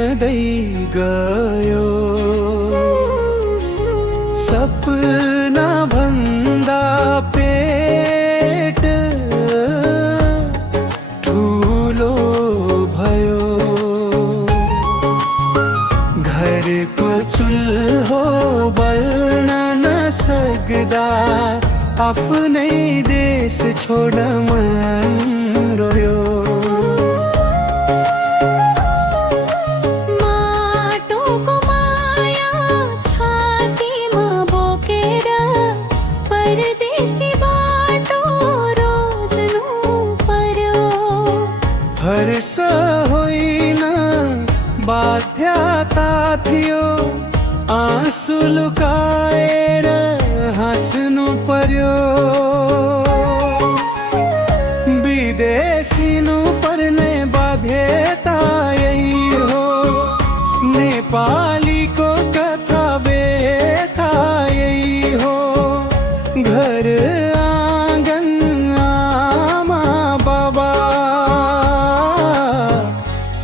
बढ्दै गयो। सपना भन्दा पेट ठुलो भयो। घरको चुल्हो बल्न नसक्दा आफ्नै देश छोड मन रोयो। माटोको माया छातीमा बोकेर परदेशी बाटो रोज्नु पर्यो। हर्ष होइन बाध्यता थियो, आँसु लुकाएर हाँस्नु पर्यो। विदेशिनु पर्ने बाध्यता यही हो, नेपालीको कथा व्यथा यही हो। घर आँगन आमा बाबा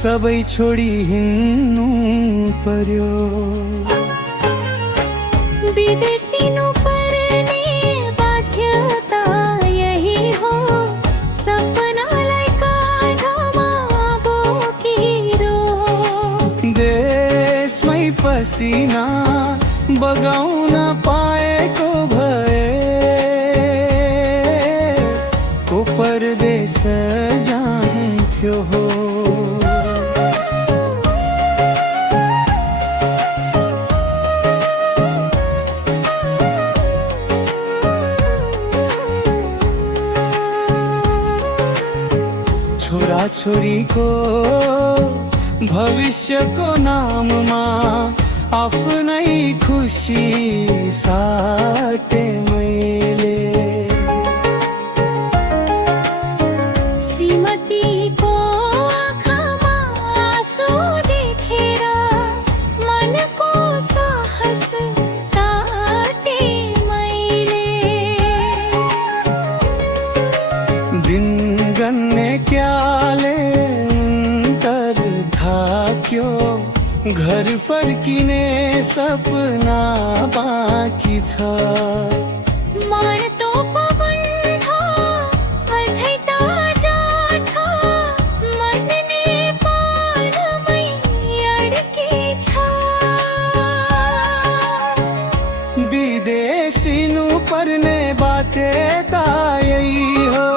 सबै छोडी हिँड्नु पर्यो। विदेशिनु पर्ने बाध्यता यही हो, सपनालाई काँधमा बोकिरो। देशमै पसिना बगाउन पाएको भए को परदेश जान्थ्यो हो। छोराछोरीको भविष्यको नाममा आफ्नै खुसी साटे मैले। श्रीमतीको आँखामा आँसु देखेर मनको साहस काटे मैले। दिन गन्ने क्याले कर थाक्यो, घर फर्किने सपना बाँकी छ। मर्दो पबन्ध अझै ताजा छ, मन नेपालमै अड्की छ। विदेशिनु पर्ने बाध्यता यही हो,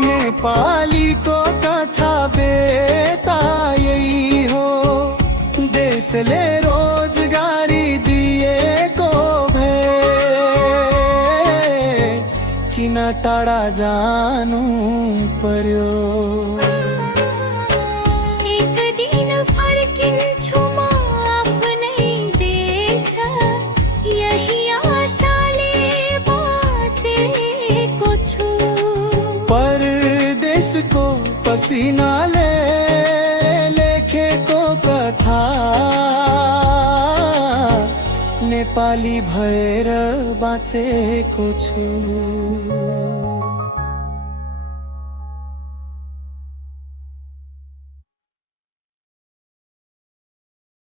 नेपालीको कथा व्यथा यही हो। देशले रोजगारी दिएको भए किन टाढा जानु पर्यो। एक दिन फर्किन्छु म आफ्नै देश, यही आशाले बाँचेको छु। परदेशको पसिनाले लेखेको कथा नेपाली भएर बाँचेको छु।